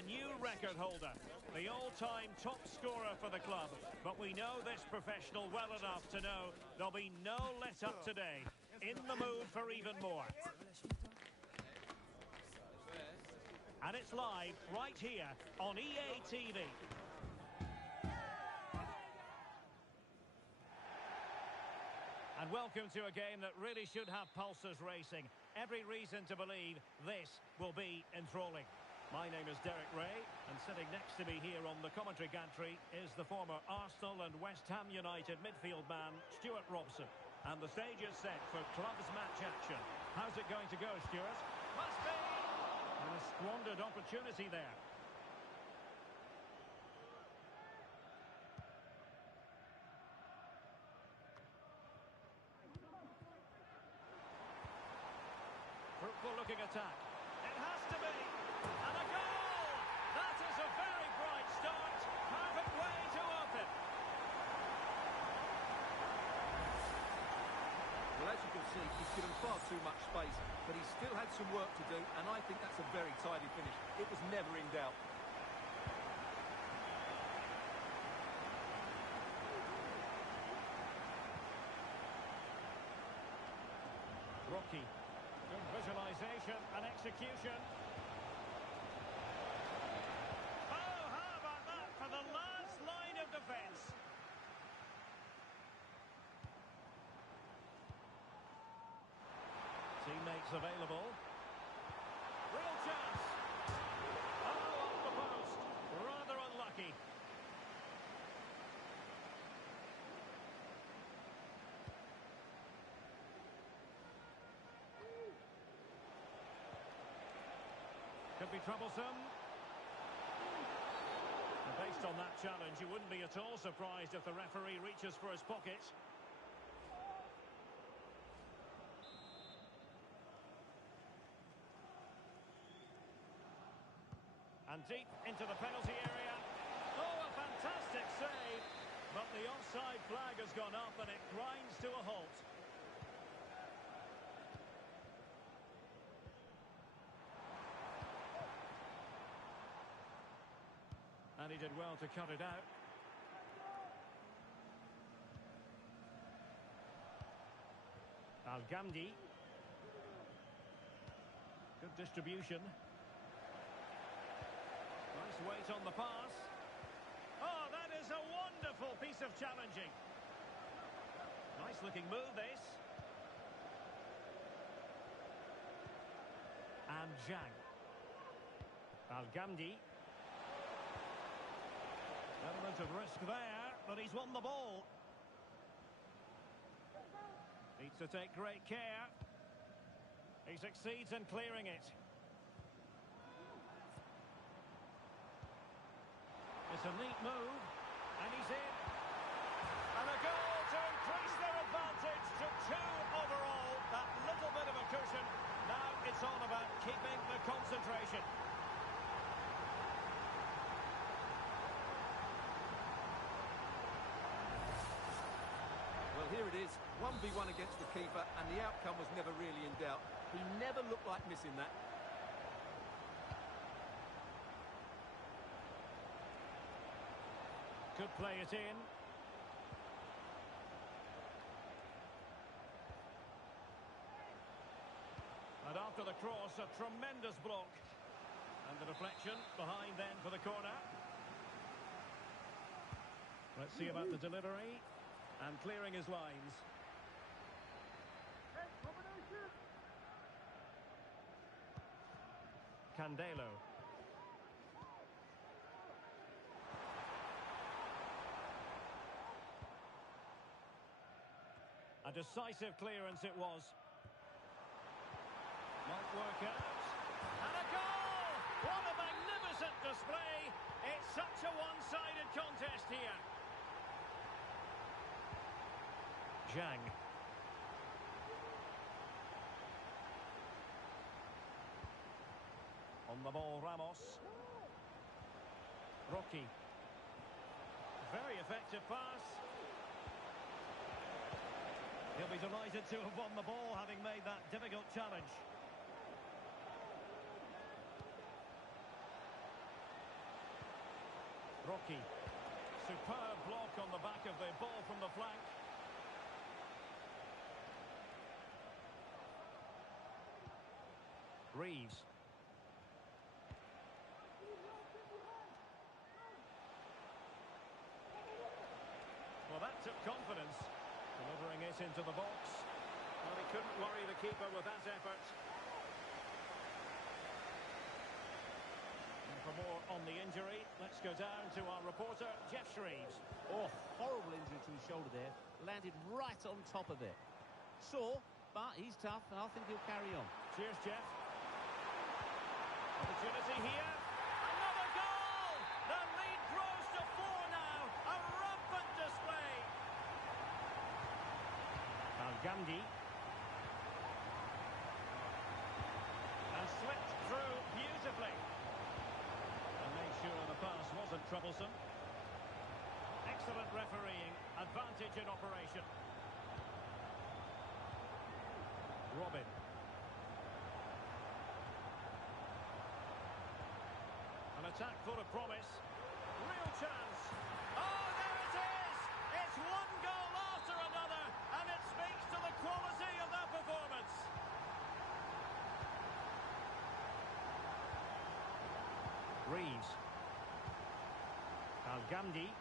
a new record holder, the all-time top scorer for the club. But we know this professional well enough to know there'll be no let-up today. In the mood for even more. And it's live right here on EA TV. And welcome to a game that really should have pulses racing. Every reason to believe this will be enthralling. My name is Derek Ray, and sitting next to me here on the commentary gantry is the former Arsenal and West Ham United midfield man, Stuart Robson. And the stage is set for clubs match action. How's it going to go, Stuart? Must be! And a squandered opportunity there. Fruitful looking attack. It has to be! And a goal! That is a very bright start. Perfect way to open. Well, as you can see, he's given far too much space, but he still had some work to do, and I think that's a very tidy finish. It was never in doubt. Rocky. Good visualisation and execution. Oh, how about that for the last line of defence? Teammates available. Real chance. Oh, off the post. Rather unlucky. Could be troublesome. And based on that challenge, you wouldn't be at all surprised if the referee reaches for his pocket. And deep into the penalty area. Oh, a fantastic save. But the offside flag has gone up and it grinds to a halt. And he did well to cut it out. Al-Ghamdi. Good distribution. Nice weight on the pass. Oh, that is a wonderful piece of challenging. Nice looking move, this. And Zhang. Al-Ghamdi. Element of risk there, but he's won the ball. Needs to take great care. He succeeds in clearing it. It's a neat move, and he's in. And a goal to increase their advantage to 2 overall. That little bit of a cushion. Now it's all about keeping the concentration. Well, here it is, 1v1 against the keeper, and the outcome was never really in doubt. He never looked like missing that. Could play it in. And after the cross, a tremendous block. And the deflection behind then for the corner. Let's see about the delivery. And clearing his lines. Candelo. A decisive clearance it was. Might work out. And a goal! What a magnificent display! It's such a one-sided contest here. Zhang. On the ball, Ramos. Rocky. Very effective pass. He'll be delighted to have won the ball, having made that difficult challenge. Rocky. Superb block on the back of the ball from the flank. Reeves. Well, that took confidence, delivering it into the box. Well, he couldn't worry the keeper with that effort. And for more on the injury, let's go down to our reporter, Jeff Shreves. Oh, horrible injury to his shoulder there. Landed right on top of it. Sore, but he's tough, and I think he'll carry on. Cheers, Jeff. Opportunity here. Another goal! The lead grows to 4 now. A rampant display. Al-Gamdi. And slipped through beautifully. And made sure the pass wasn't troublesome. Excellent refereeing. Advantage in operation. Robin. An attack full of promise. Real chance. Oh, there it is! It's one goal after another, and it speaks to the quality of their performance. Reeves. Al-Gamdi.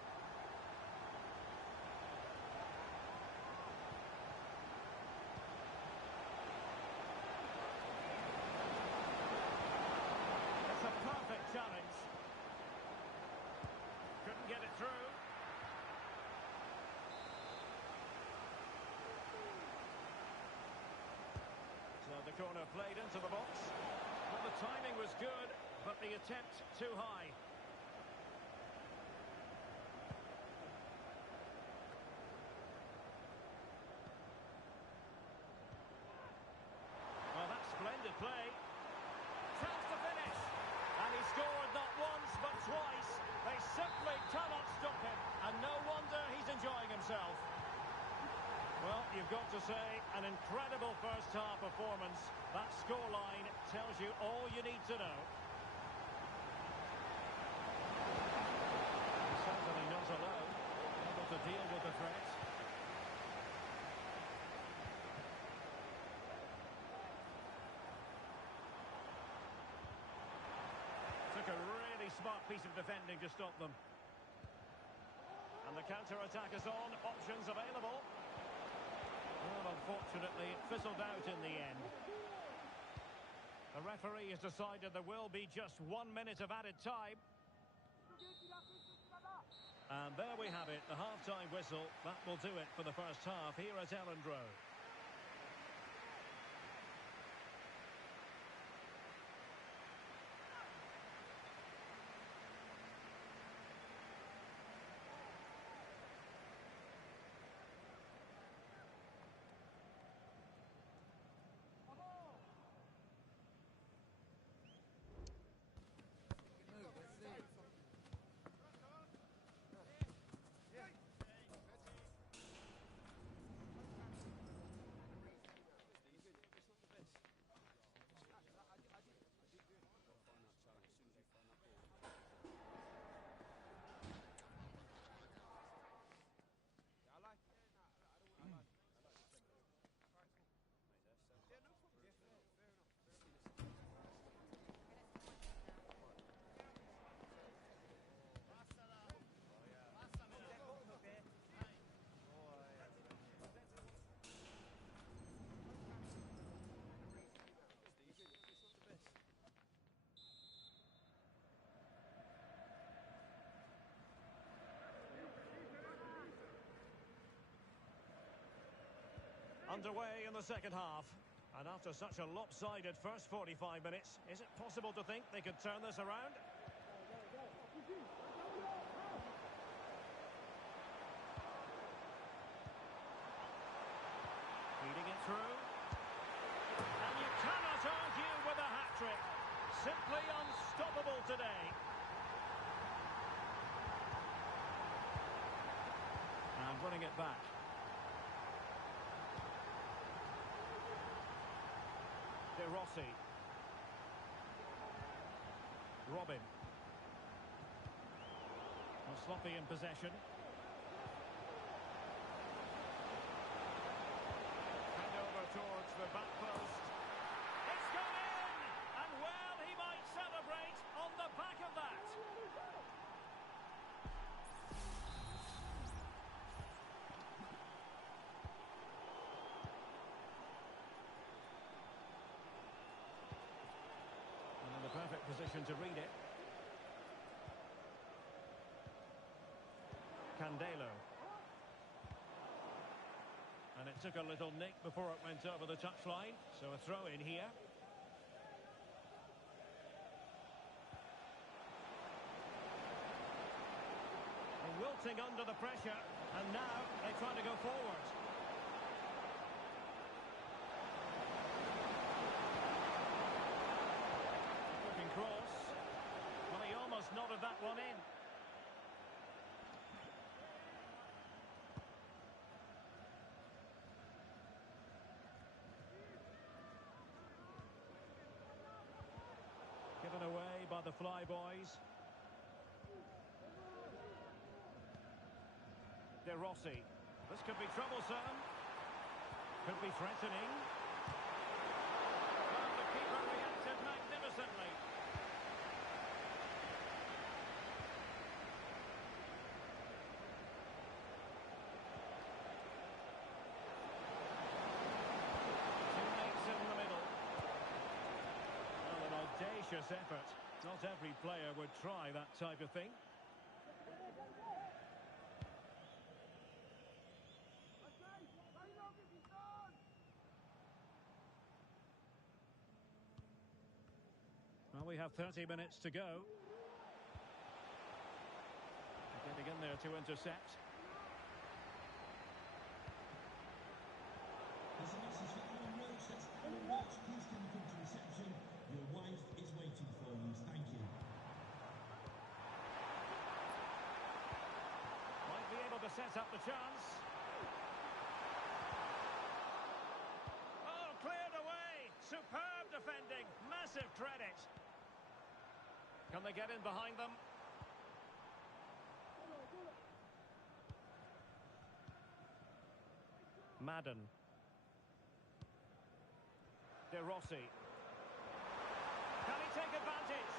It's a perfect challenge. Couldn't get it through. So the corner played into the box. Well, the timing was good, but the attempt too high. Well, that's splendid play. Chance to finish. And he scored not once, but twice. They simply cannot stop him. And no wonder he's enjoying himself. Well, you've got to say, an incredible first-half performance. That scoreline tells you all you need to know. He's certainly not alone. Able to deal with the threat. Took a really smart piece of defending to stop them. And the counter-attack is on. Options available. Well, unfortunately, it fizzled out in the end. The referee has decided there will be just 1 minute of added time. And there we have it, the half-time whistle. That will do it for the first half here at Elland Road. Underway in the second half. And after such a lopsided first 45 minutes, is it possible to think they could turn this around? Feeding it through. And you cannot argue with a hat-trick. Simply unstoppable today. And running it back. De Rossi. Robin. Well, sloppy in possession. And over towards the back post. It's gone in! And well, he might celebrate on the back of that. And in the perfect position to read it. Candelo. And it took a little nick before it went over the touchline, so a throw in here. And wilting under the pressure, and now they try to go forward. Looking cross. Well, he almost nodded that one in. Given away by the Flyboys. De Rossi. This could be troublesome. Could be threatening. Well, the keeper reacted magnificently. Teammates in the middle. Well, an audacious effort. Not every player would try that type of thing. Well, we have 30 minutes to go. Getting in there to intercept. There's a message for Alan Roach. That's Alan Roach. Please can you come to reception? Your wife is waiting for you. Thank you. Might be able to set up the chance. Oh, cleared away. Superb defending. Massive credit. Can they get in behind them? Madden. De Rossi. Can he take advantage?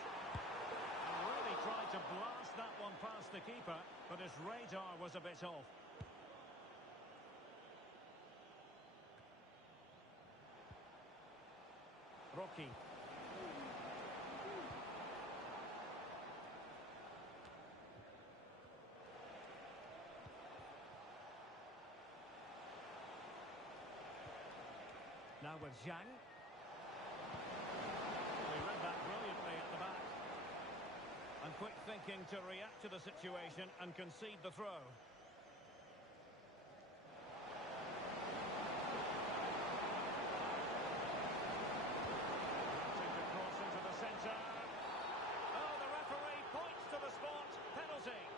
And really tried to blast that one past the keeper, but his radar was a bit off. Rocky. Now with Zhang. We read that brilliantly at the back. And quick thinking to react to the situation and concede the throw. Attempting to cross into the centre. Oh, the referee points to the spot. Penalty.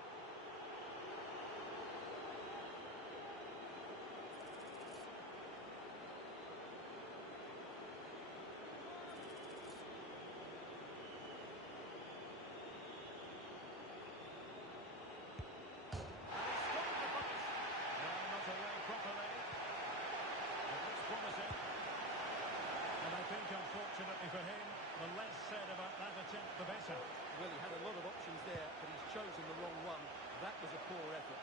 Unfortunately for him, the less said about that attempt, the better. Well, he had a lot of options there, but he's chosen the wrong one. That was a poor effort.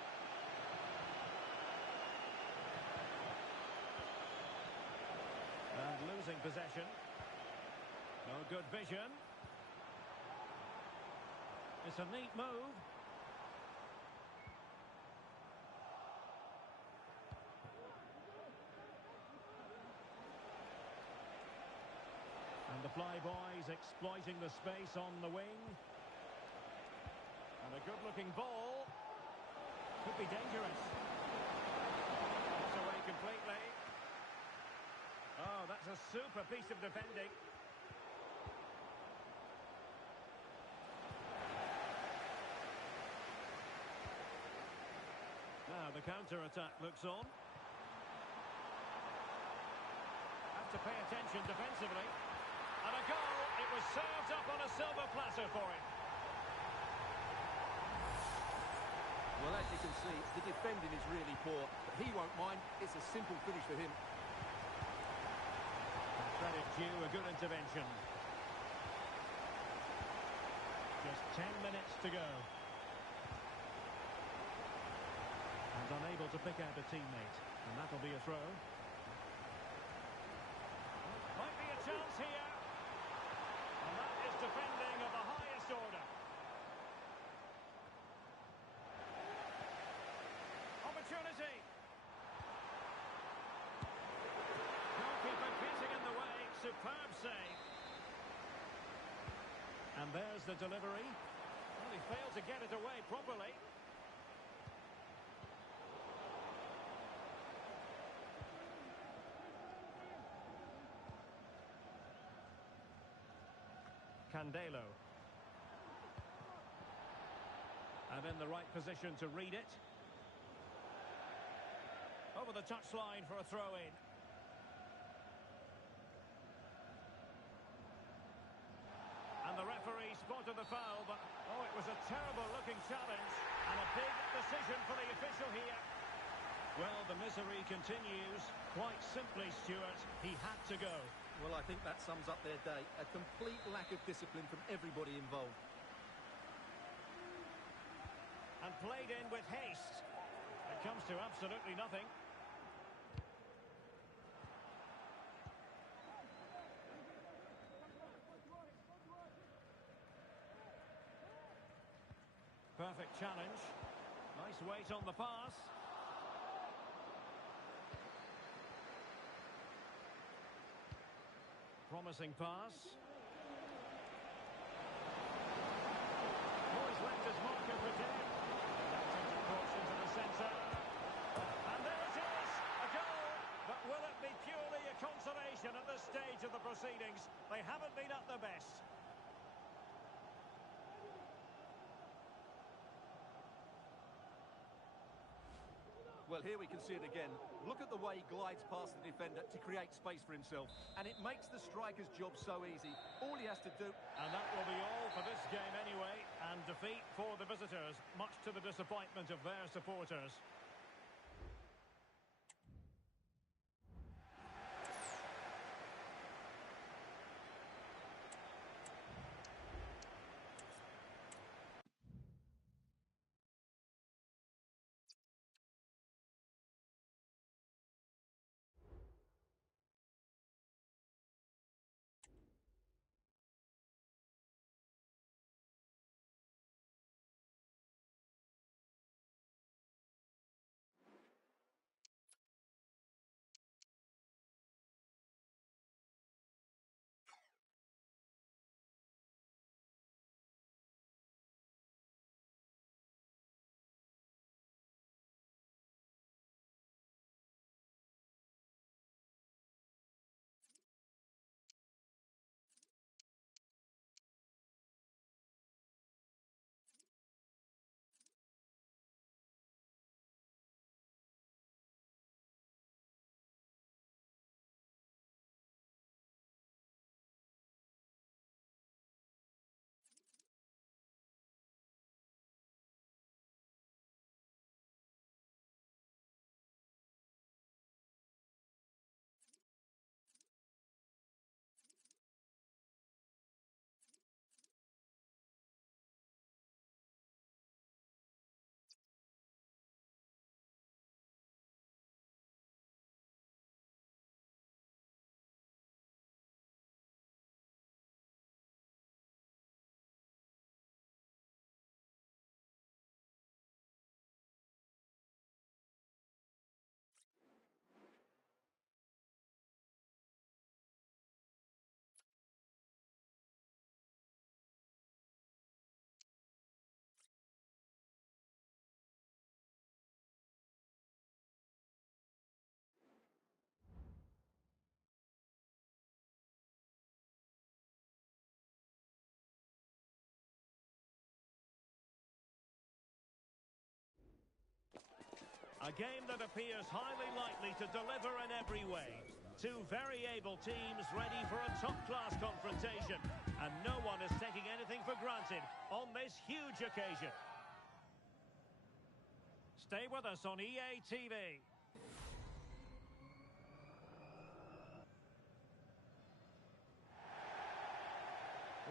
And losing possession. No good vision. It's a neat move. And the Flyboys exploiting the space on the wing. And a good-looking ball. Could be dangerous. It's away completely. Oh, that's a super piece of defending. Now the counter-attack looks on. Have to pay attention defensively. And a goal. It was served up on a silver platter for him. can see, the defending is really poor, but he won't mind. It's a simple finish for him. Credit due, a good intervention. Just 10 minutes to go. And unable to pick out a teammate. And that'll be a throw. Might be a chance here. And that is defending of the highest order. Opportunity. Goalkeeper getting in the way. Superb save. And there's the delivery. Well, he failed to get it away properly. Candelo. And in the right position to read it. Over the touchline for a throw-in. And the referee spotted the foul, but, oh, it was a terrible-looking challenge. And a big decision for the official here. Well, the misery continues. Quite simply, Stuart, he had to go. Well, I think that sums up their day. A complete lack of discipline from everybody involved. And played in with haste. It comes to absolutely nothing. Perfect challenge. Nice weight on the pass. Promising pass. Oh, he's left his marker for dead. That's caution to the centre. And there it is, a goal. But will it be purely a consolation at this stage of the proceedings? They haven't been at their best. Well, here we can see it again. Look at the way he glides past the defender to create space for himself. And it makes the striker's job so easy. All he has to do... And that will be all for this game anyway. And defeat for the visitors, much to the disappointment of their supporters. A game that appears highly likely to deliver in every way. Two very able teams ready for a top-class confrontation. And no one is taking anything for granted on this huge occasion. Stay with us on EA TV.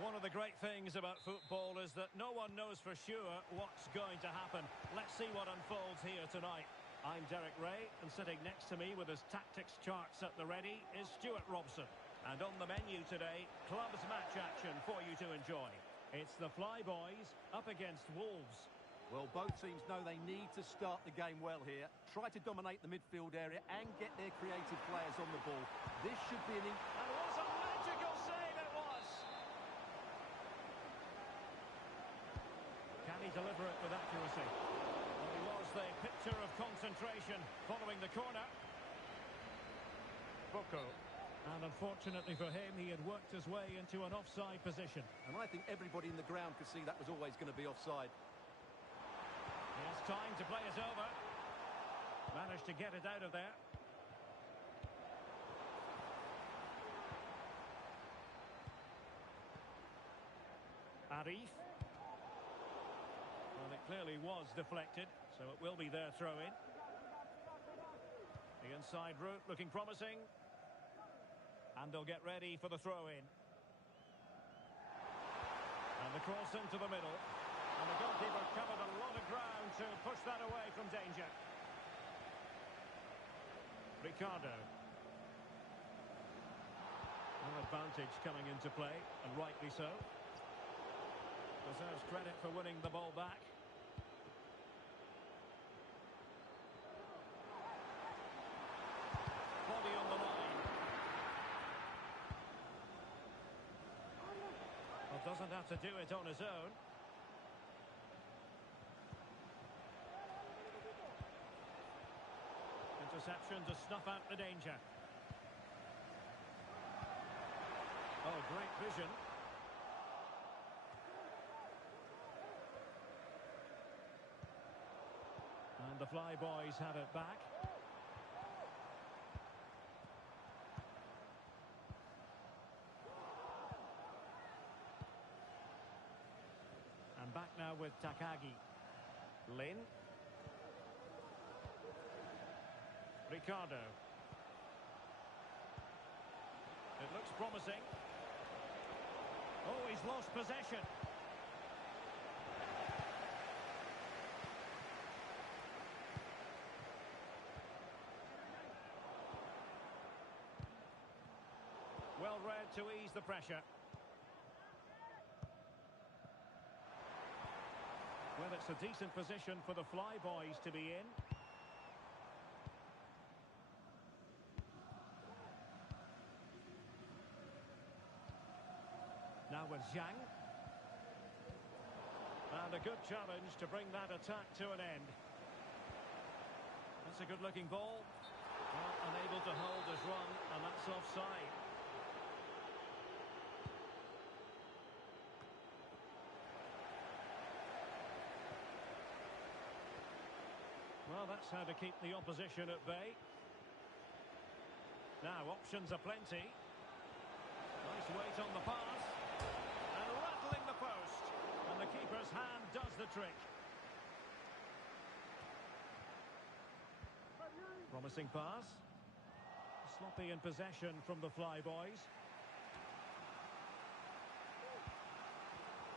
One of the great things about football is that no one knows for sure what's going to happen. Let's see what unfolds here tonight. I'm Derek Ray, and sitting next to me with his tactics charts at the ready is Stuart Robson. And on the menu today, clubs match action for you to enjoy. It's the Flyboys up against Wolves. Well, both teams know they need to start the game well here. Try to dominate the midfield area and get their creative players on the ball. This should be an... And what a magical save it was! Can he deliver it with accuracy? Well, he was the picture of concentration following the corner. Boko. And unfortunately for him, he had worked his way into an offside position. And I think everybody in the ground could see that was always going to be offside. He has time to play it over. Managed to get it out of there. Arif. Well, it clearly was deflected, so it will be their throw-in. The inside route looking promising. And they'll get ready for the throw-in. And the cross into the middle. And the goalkeeper covered a lot of ground to push that away from danger. Ricardo. No advantage coming into play, and rightly so. Deserves credit for winning the ball back. Body on the line. Well, doesn't have to do it on his own. Interception to snuff out the danger. Oh, great vision. And the Flyboys have it back. And back now with Takagi. Lin. Ricardo. It looks promising. Oh, he's lost possession. Well read to ease the pressure. Well, it's a decent position for the Flyboys to be in. Now with Zhang. And a good challenge to bring that attack to an end. That's a good-looking ball. Well, unable to hold his run, and that's offside. Well, that's how to keep the opposition at bay. Now, options are plenty. Nice weight on the pass. And rattling the post. And the keeper's hand does the trick. Promising pass. Sloppy in possession from the Flyboys.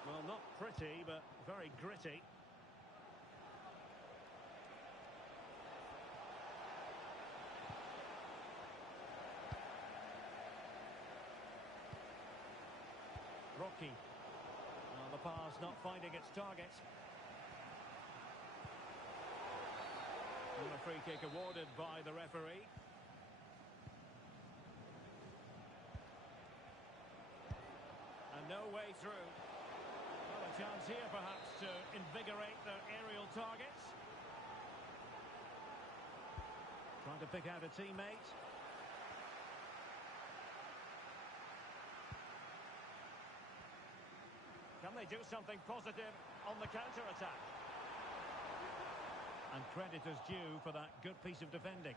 Well, not pretty, but very gritty. Rocky. Now the pass not finding its target. And a free kick awarded by the referee. And no way through. Well, a chance here perhaps to invigorate their aerial targets. Trying to pick out a teammate. Can they do something positive on the counter-attack? And credit is due for that good piece of defending.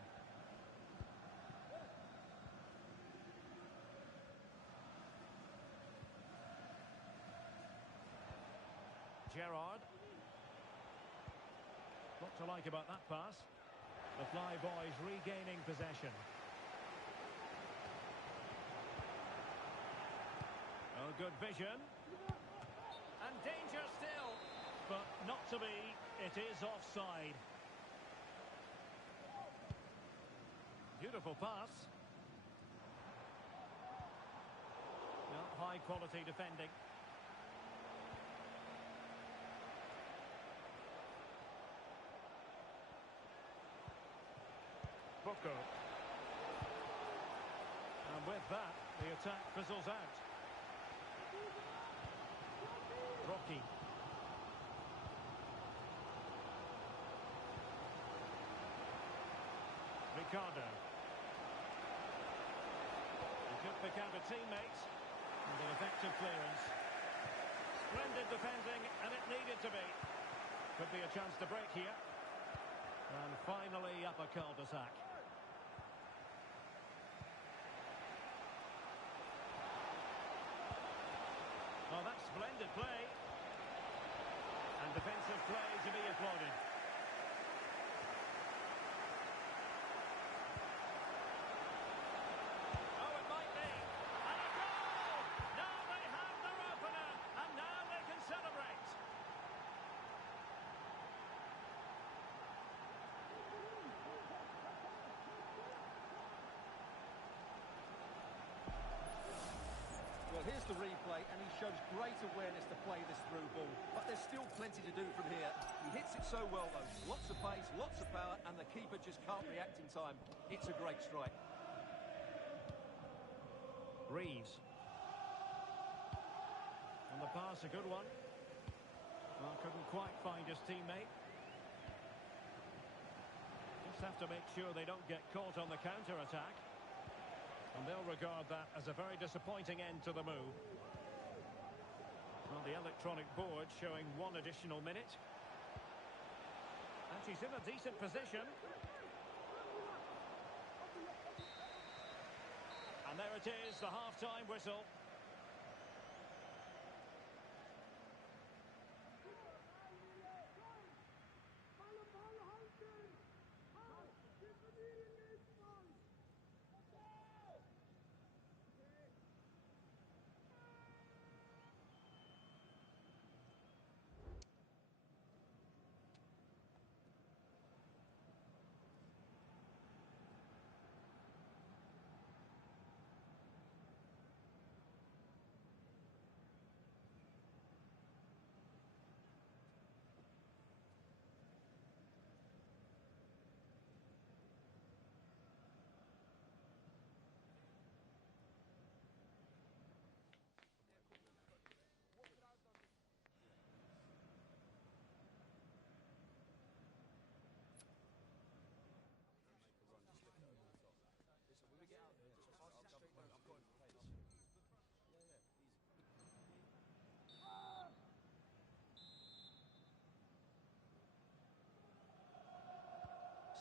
Gerrard. What to like about that pass? The Flyboys regaining possession. Oh, good vision. And danger still. But not to be. It is offside. Beautiful pass. Well, high quality defending. Boko. And with that, the attack fizzles out. Rocky. Ricardo. He could pick out a teammate. And an effective clearance. Splendid defending, and it needed to be. Could be a chance to break here. And finally up a cul-de-sac. Oh, that's splendid play. And defensive play to be applauded. Oh, it might be. And a goal! Now they have their opener, and now they can celebrate. Well, here's the replay, and he shows great awareness to play this through ball. But there's still plenty to do from here. He hits it so well, though. Lots of pace, lots of power, and the keeper just can't react in time. It's a great strike. Reeves. And the pass, a good one. Well, couldn't quite find his teammate. Just have to make sure they don't get caught on the counter-attack. And they'll regard that as a very disappointing end to the move. Well, the electronic board showing 1 additional minute. And she's in a decent position. And there it is, the half-time whistle.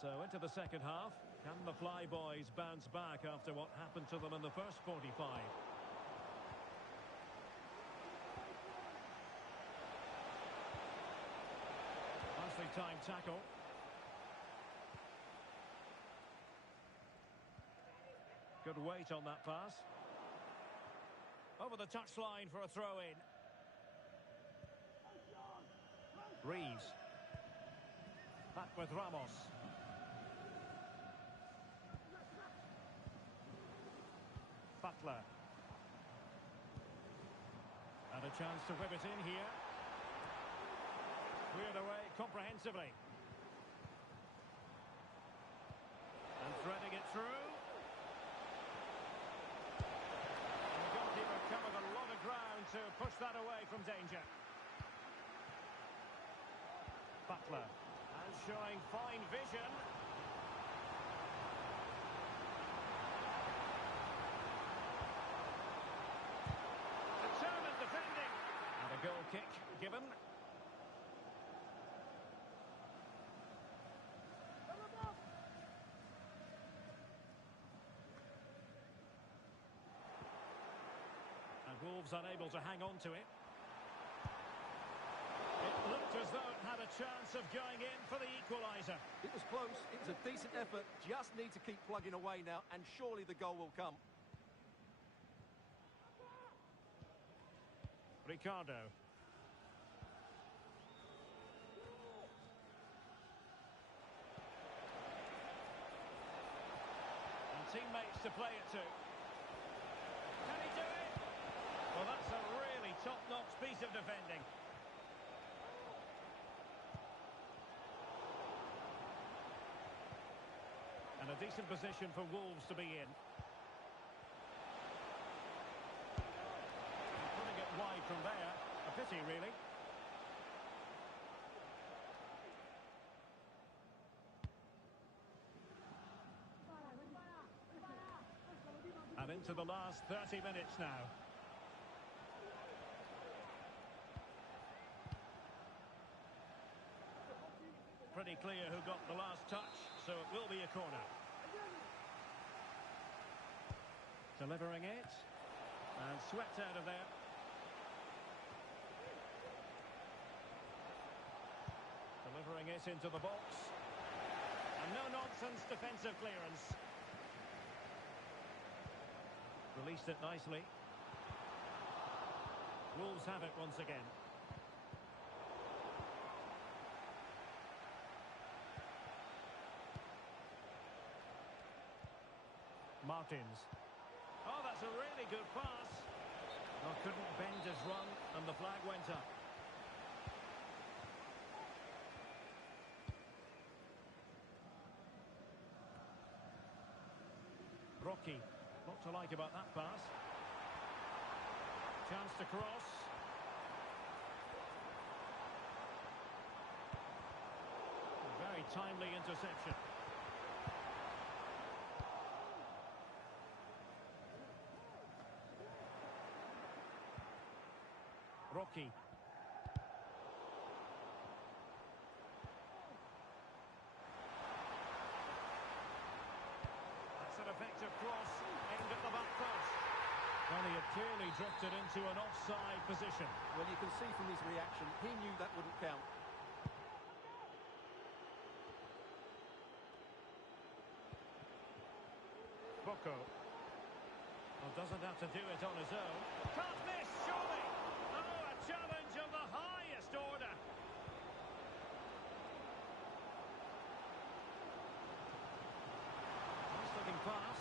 So into the second half. Can the Flyboys bounce back after what happened to them in the first 45? Nicely timed tackle. Good weight on that pass. Over the touchline for a throw-in. Reeves. Back with Ramos. Butler. And a chance to whip it in here. Cleared away comprehensively. And threading it through. And the goalkeeper covered a lot of ground to push that away from danger. Butler. And showing fine vision. Determined defending. And a goal kick given. And Wolves unable to hang on to it. It looked as though it had a chance of going in for the equaliser. It was close, it was a decent effort, just need to keep plugging away now, and surely the goal will come. Ricardo. And teammates to play it to. Can he do it? Well, that's a really top-notch piece of defending. And a decent position for Wolves to be in. Putting it wide from there. A pity, really. And into the last 30 minutes now. Pretty clear who got the last touch, so it will be a corner. Delivering it. And swept out of there. Delivering it into the box. And no-nonsense defensive clearance. Released it nicely. Wolves have it once again. Martins. Oh, that's a really good pass. Well, couldn't bend his run, and the flag went up. Rocky. Lot to like about that pass. Chance to cross. A very timely interception. Rocky. That's an effective cross aimed at the back post. Well, he had clearly drifted into an offside position. Well, you can see from his reaction, he knew that wouldn't count. Boko. Well, doesn't have to do it on his own. Can't miss, surely! Oh, a challenge of the highest order. Nice looking pass.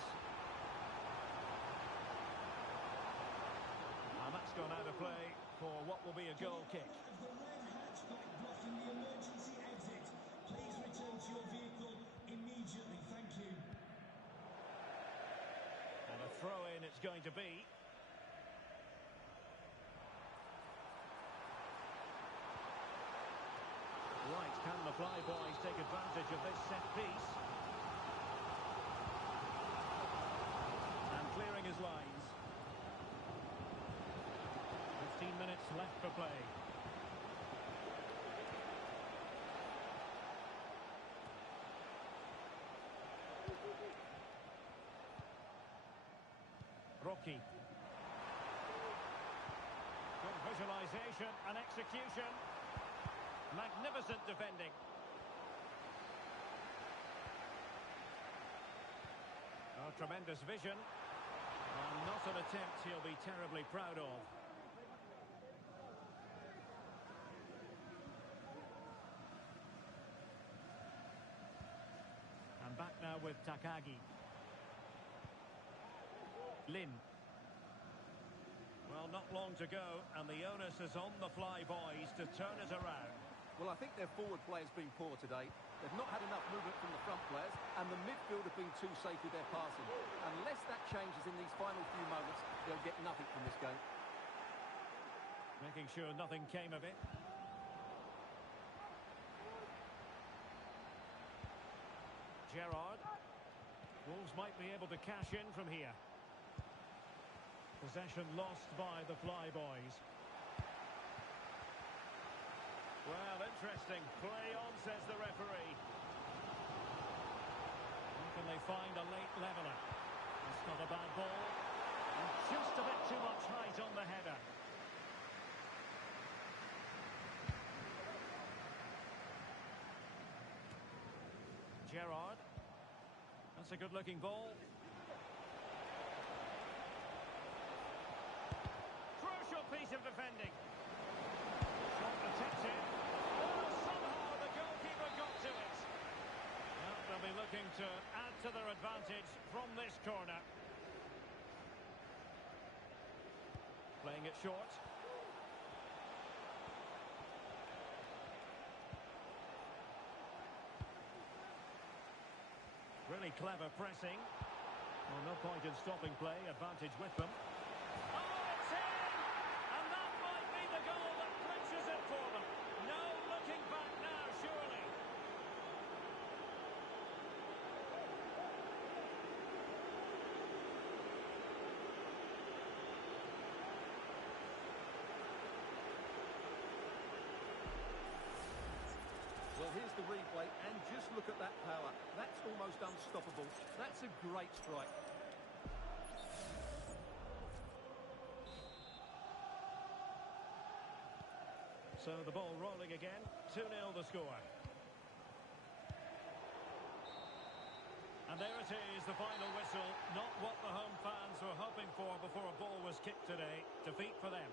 And that's gone out of play for what will be a goal kick. Of the red hatchback blocking the emergency exit. Please return to your vehicle immediately. Thank you. And a throw-in it's going to be. Right, can the Flyboys take advantage of this set piece? And clearing his lines. 15 minutes left for play. Rocky. Good visualization and execution. Magnificent defending. Oh, tremendous vision. And not an attempt he'll be terribly proud of. And back now with Takagi. Lin. Well, not long to go, and the onus is on the Flyboys to turn it around. Well, I think their forward play has been poor today. They've not had enough movement from the front players, and the midfield have been too safe with their passing. Unless that changes in these final few moments, they'll get nothing from this game. Making sure nothing came of it. Gerrard. Wolves might be able to cash in from here. Possession lost by the Flyboys. Well, interesting. Play on, says the referee. And can they find a late leveller? That's not a bad ball. And just a bit too much height on the header. Gerrard. That's a good-looking ball. Crucial piece of defending. Shot attempted. Oh, somehow the goalkeeper got to it. Well, they'll be looking to add to their advantage from this corner. Playing it short. Really clever pressing. Well, no point in stopping play. Advantage with them. Oh, it's in! And that might be the goal that clinches it for them. No looking back now, surely. Well, here's the replay, and just look at that power. That's almost unstoppable. That's a great strike. So the ball rolling again. 2-0 the score. And there it is, the final whistle. Not what the home fans were hoping for before a ball was kicked today. Defeat for them.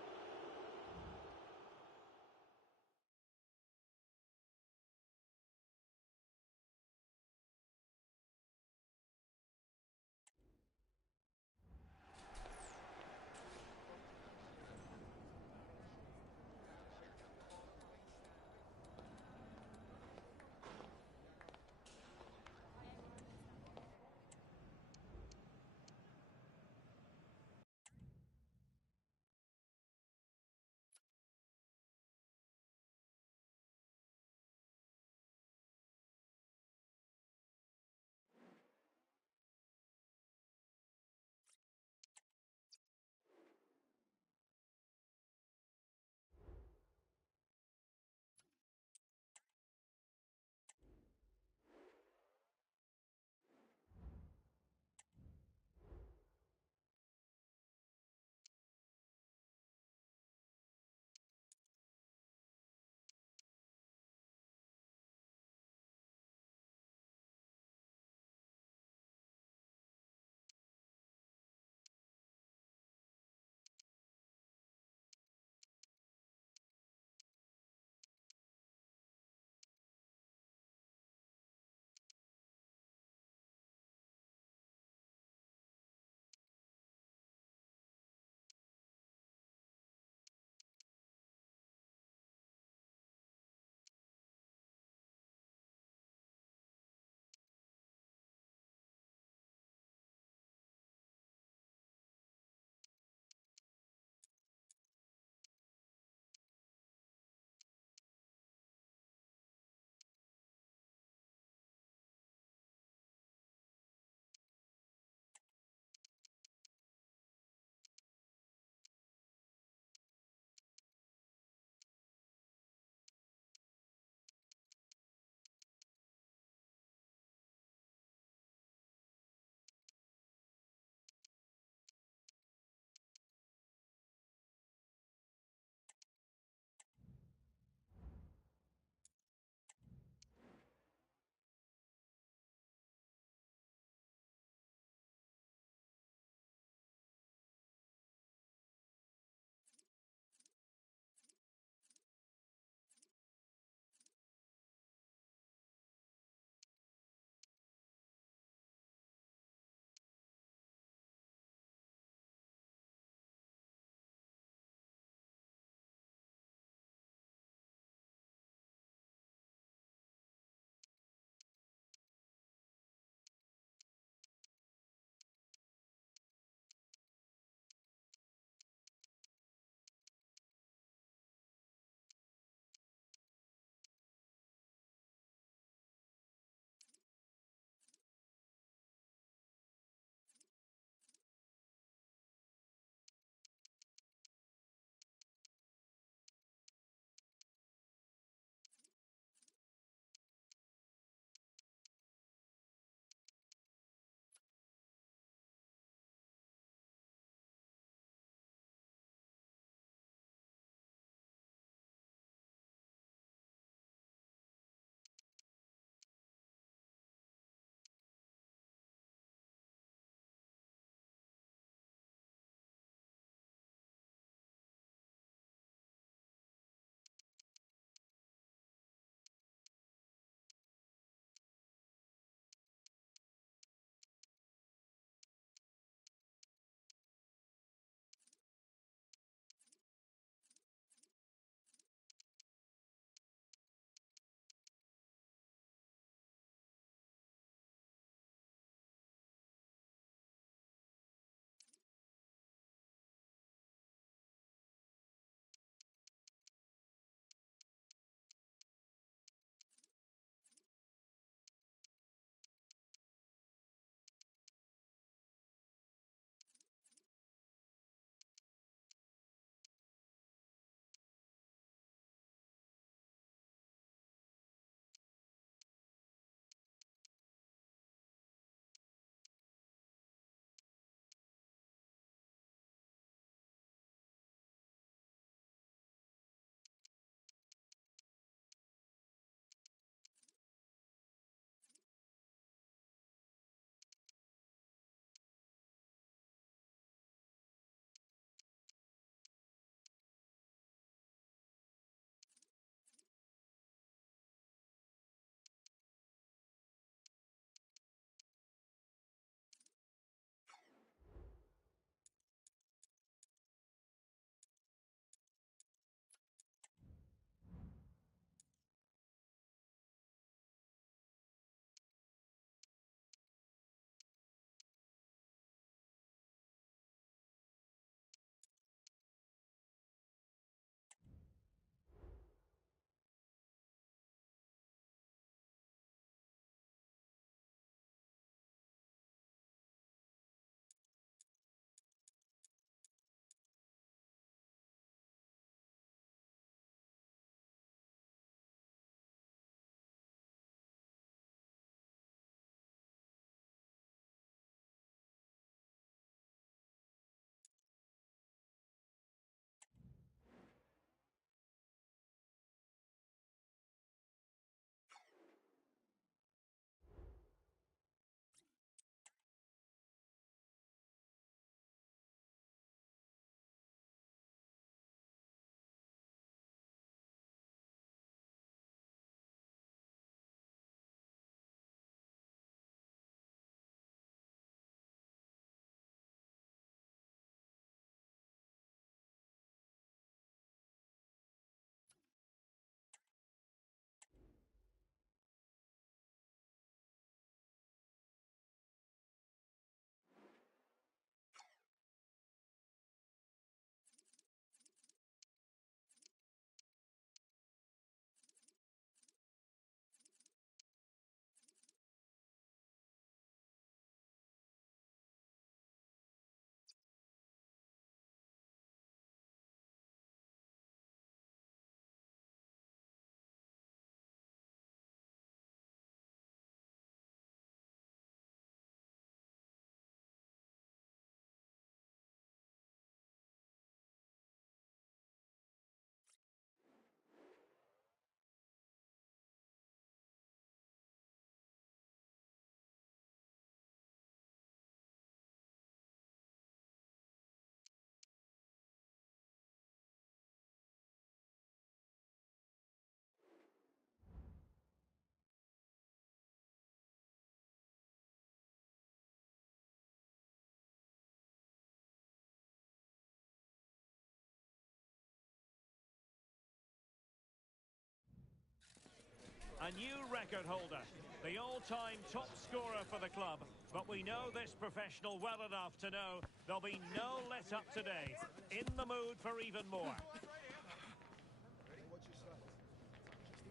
A new record holder, the all-time top scorer for the club. But we know this professional well enough to know there'll be no let-up today. In the mood for even more.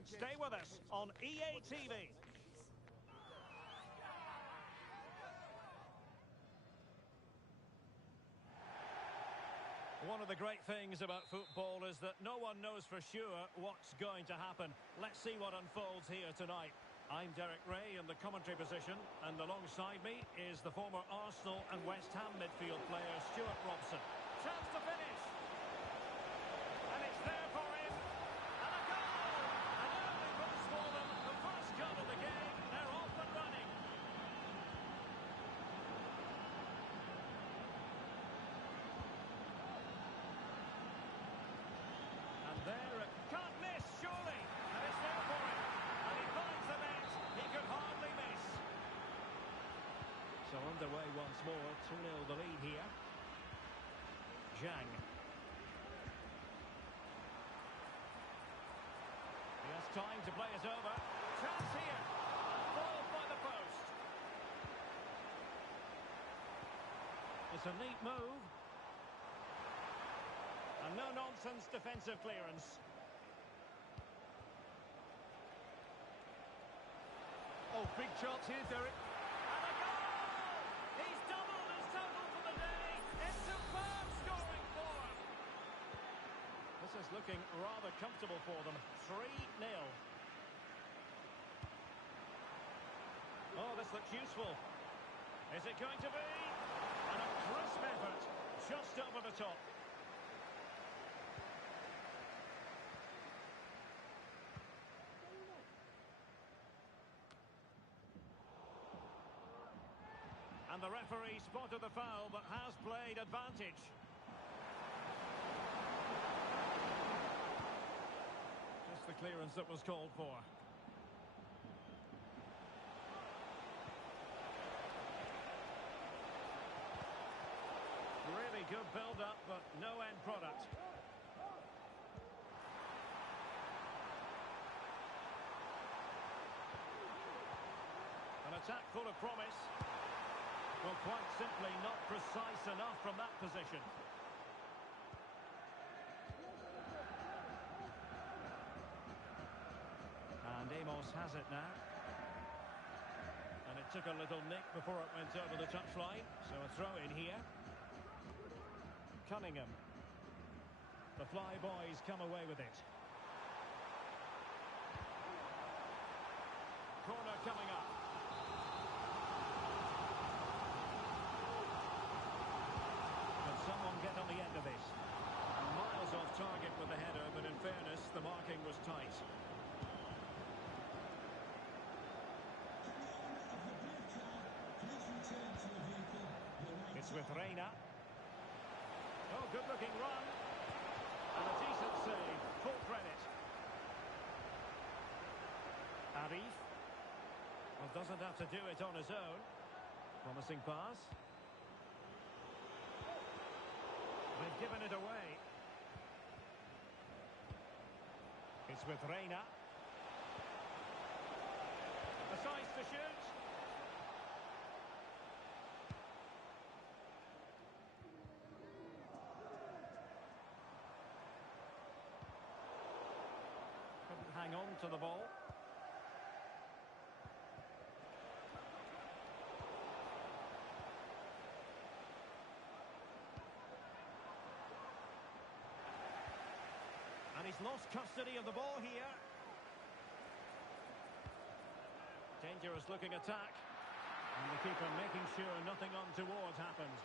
Stay with us on EA TV. One of the great things about football is that no one knows for sure what's going to happen. Let's see what unfolds here tonight. I'm Derek Ray in the commentary position, and alongside me is the former Arsenal and West Ham midfield player Stuart Robson. Chance to finish! And it's there for him! And a goal! An early boost for them. The first goal of the game. They're off and running. And there it can't miss, surely. And it's there for him. And he finds the net. He could hardly miss. So underway once more. 2-0 the lead here. Zhang. He has time to play it over. Chance here. And foiled by the post. It's a neat move. And no-nonsense defensive clearance. Oh, big chance here, Derek. And a goal! He's doubled his total for the day. It's superb scoring form. This is looking rather comfortable for them. 3-0. Oh, this looks useful. Is it going to be? And a crisp effort. Just over the top. And the referee spotted the foul, but has played advantage. Just the clearance that was called for. Really good build-up, but no end product. An attack full of promise. Well, quite simply not precise enough from that position. And Amos has it now. And it took a little nick before it went over the touchline. So a throw in here. Cunningham. The Fly Boys come away with it. Corner coming up. Someone get on the end of this. Miles off target with the header, but in fairness, the marking was tight. It's with Reina. Oh, good-looking run. And a decent save. Full credit. Arif. Well, doesn't have to do it on his own. Promising pass. They've given it away. It's with Reina. Decides to shoot. Couldn't hang on to the ball. And he's lost custody of the ball here. Dangerous looking attack. And the keeper making sure nothing untoward happened.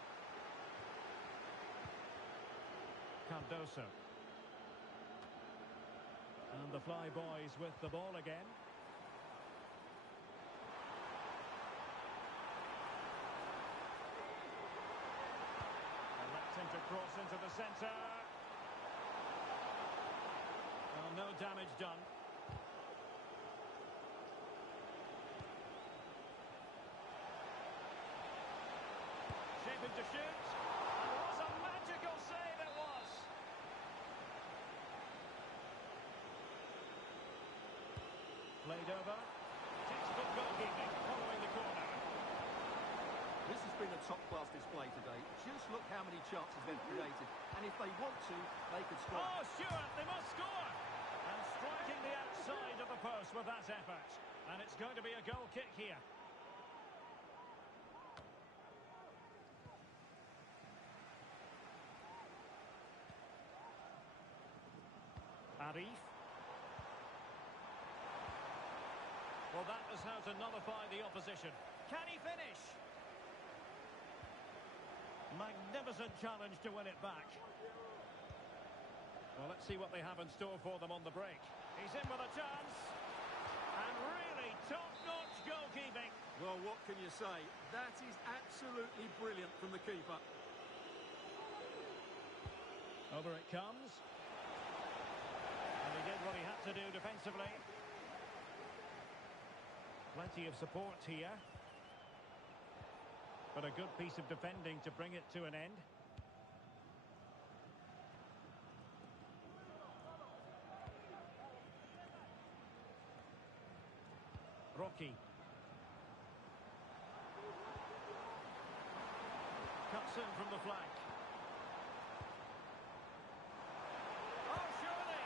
Cardoso. And the Fly Boys with the ball again. And that's him to cross into the centre. Well, no damage done. Shaping to shoot. And what a magical save it was. Played over. Textbook goalkeeping following the corner. This has been a top-class display today. Just look how many chances they've created. And if they want to, they could score. Oh, Stewart, they must score! And striking the outside of the post with that effort. And it's going to be a goal kick here. Arif. Well, that is how to nullify the opposition. Can he finish? Magnificent challenge to win it back. Well, let's see what they have in store for them on the break. He's in with a chance. And really top-notch goalkeeping. Well, what can you say? That is absolutely brilliant from the keeper. Over it comes. And he did what he had to do defensively. Plenty of support here. But a good piece of defending to bring it to an end. Rocky. Cuts in from the flank. Oh, surely!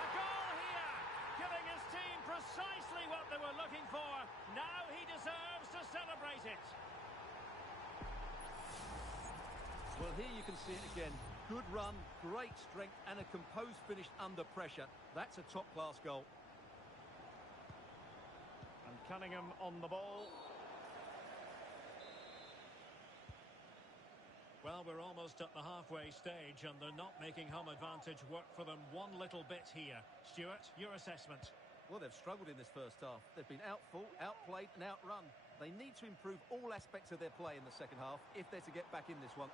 A goal here! Giving his team precisely what they were looking for. Now he deserves to celebrate it. Well, here you can see it again. Good run, great strength, and a composed finish under pressure. That's a top-class goal. And Cunningham on the ball. Well, we're almost at the halfway stage, and they're not making home advantage work for them one little bit here. Stuart, your assessment? Well, they've struggled in this first half. They've been outfought, outplayed, and outrun. They need to improve all aspects of their play in the second half if they're to get back in this one.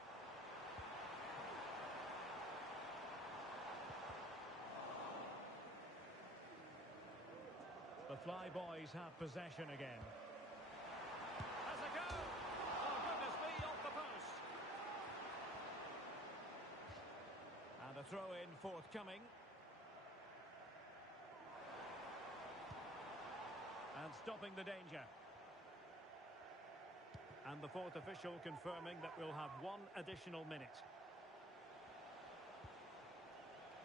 The Flyboys have possession again. Has a go! Oh, goodness me, off the post. And a throw-in forthcoming. And stopping the danger. And the fourth official confirming that we'll have one additional minute.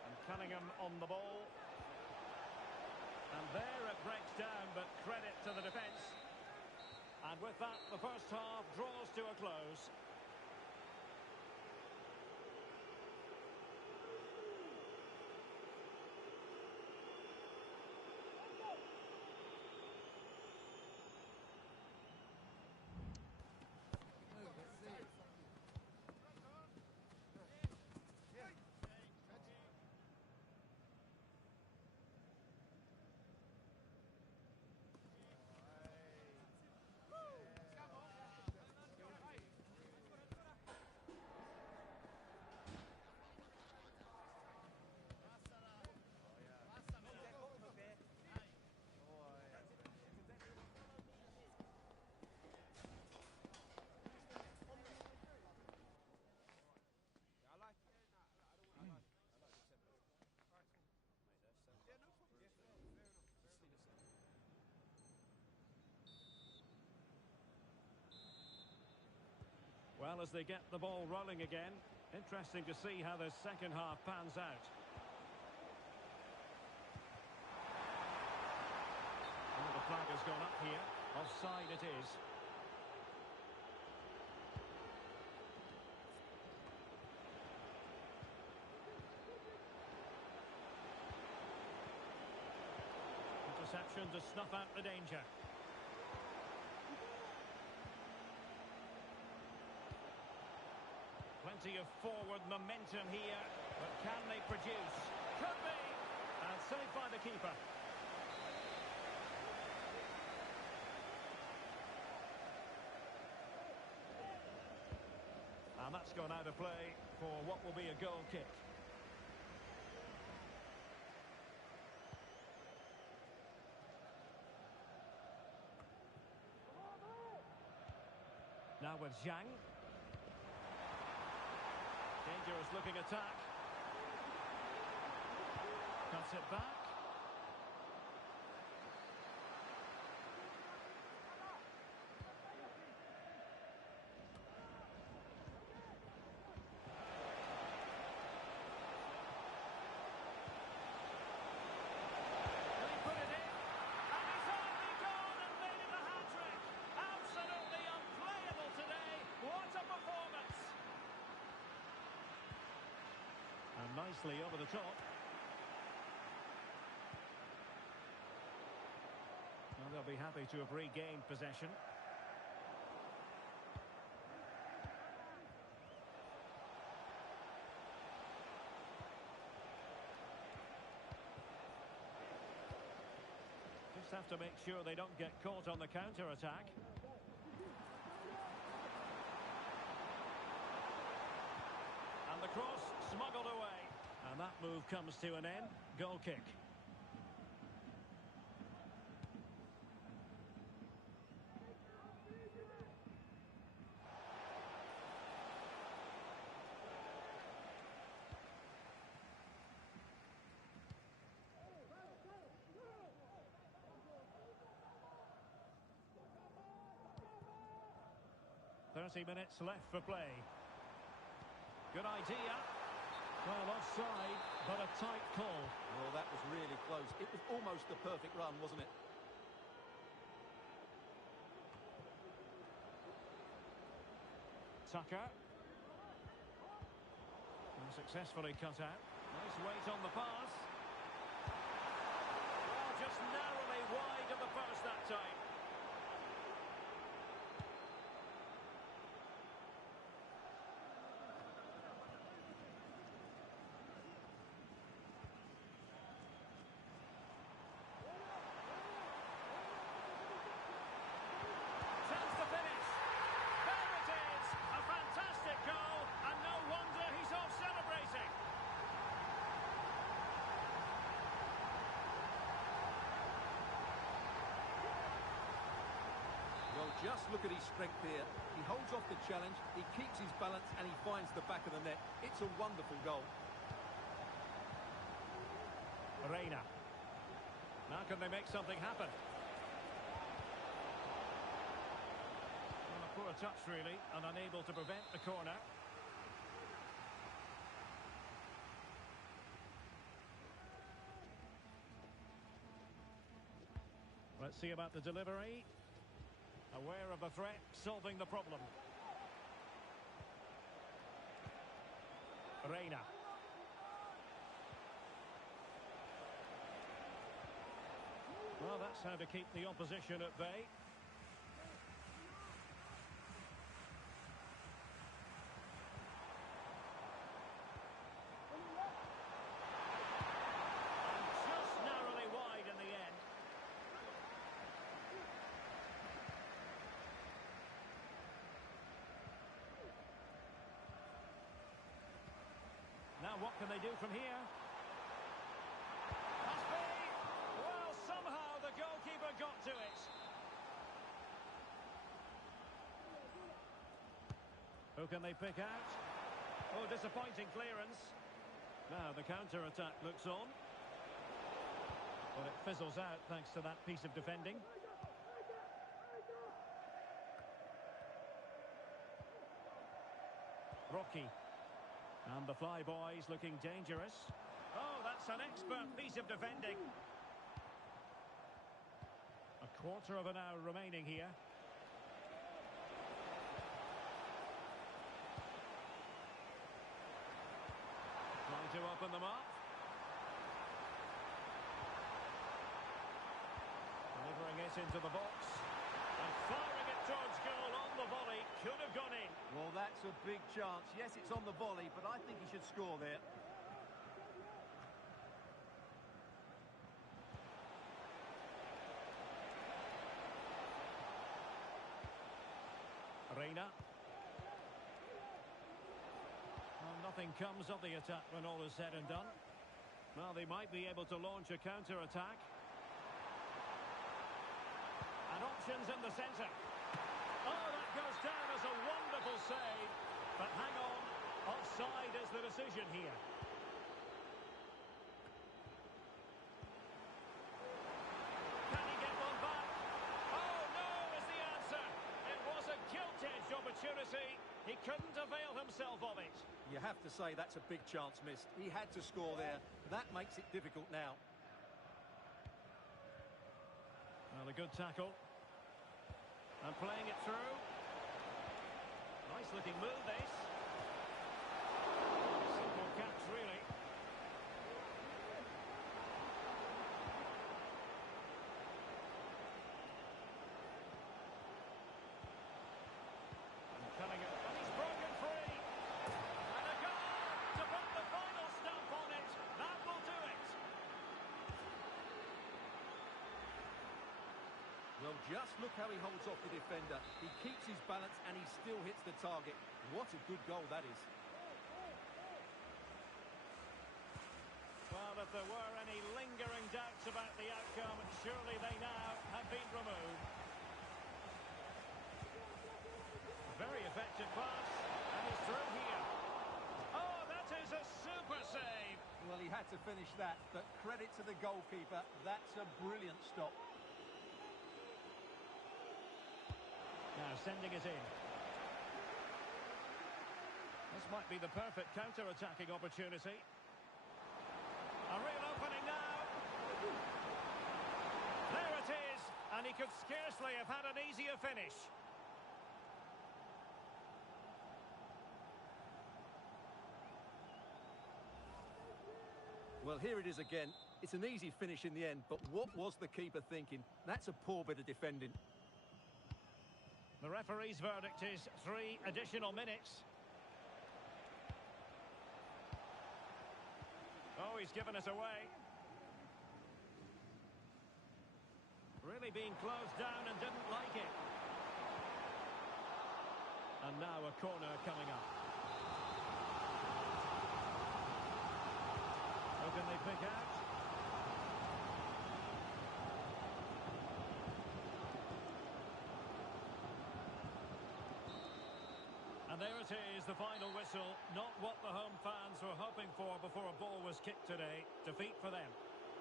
And Cunningham on the ball. And there it breaks down, but credit to the defence. And with that, the first half draws to a close. Well, as they get the ball rolling again, interesting to see how the second half pans out. Oh, the flag has gone up here. Offside it is. Interception to snuff out the danger. Plenty of forward momentum here, but can they produce? Could be! And saved by the keeper. And that's gone out of play for what will be a goal kick. Now with Zhang. Dangerous looking attack. Cuts it back. nicely over the top. Well, they'll be happy to have regained possession. Just have to make sure they don't get caught on the counter-attack. And the cross smuggled away. And that move comes to an end. Goal kick. Minutes left for play. Good idea. Well, offside, but a tight call. Well, that was really close. It was almost the perfect run, wasn't it? Tucker. And successfully cut out. Nice weight on the pass. Oh, just narrowly wide of the post that time. Just look at his strength here. He holds off the challenge, he keeps his balance, and he finds the back of the net. It's a wonderful goal. Reina. Now can they make something happen? Well, a poor touch, really, and unable to prevent the corner. Let's see about the delivery. Aware of the threat, solving the problem. Reina. Well, that's how to keep the opposition at bay. And just narrowly wide in the end. Now what can they do from here? Must be! Well, somehow the goalkeeper got to it. Who can they pick out? Oh, disappointing clearance. Now the counter-attack looks on. But it fizzles out thanks to that piece of defending. Rocky. And the Flyboys looking dangerous. Oh, that's an expert piece of defending. A quarter of an hour remaining here. Trying to open them up. Delivering it into the box. And firing it towards goal on the volley. Could have gone in. Well, that's a big chance. Yes, it's on the volley, but I think he should score there. Reina. Well, nothing comes of the attack when all is said and done. Well, they might be able to launch a counter-attack. And options in the centre. Oh, that goes down as a wonderful save. But hang on, offside is the decision here. Can he get one back? Oh, no is the answer. It was a gilt-edged opportunity. He couldn't avail himself of it. You have to say that's a big chance missed. He had to score there. That makes it difficult now. Well, a good tackle. And playing it through. Nice looking move, this. Simple catch, really. Well, just look how he holds off the defender. He keeps his balance and he still hits the target. What a good goal that is. Well, if there were any lingering doubts about the outcome, surely they now have been removed. Very effective pass, and he's through here. Oh, that is a super save. Well, he had to finish that, but credit to the goalkeeper. That's a brilliant stop. Now sending it in. This might be the perfect counter-attacking opportunity. A real opening now. There it is, and he could scarcely have had an easier finish. Well, here it is again. It's an easy finish in the end, but what was the keeper thinking? That's a poor bit of defending. The referee's verdict is 3 additional minutes. Oh, he's given us away. Really being closed down and didn't like it. And now a corner coming up. Who can they pick out? And there it is, the final whistle. Not what the home fans were hoping for before a ball was kicked today. Defeat for them.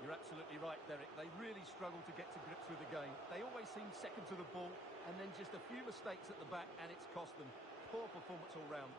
You're absolutely right, Derek. They really struggled to get to grips with the game. They always seem second to the ball, and then just a few mistakes at the back, and it's cost them. Poor performance all round.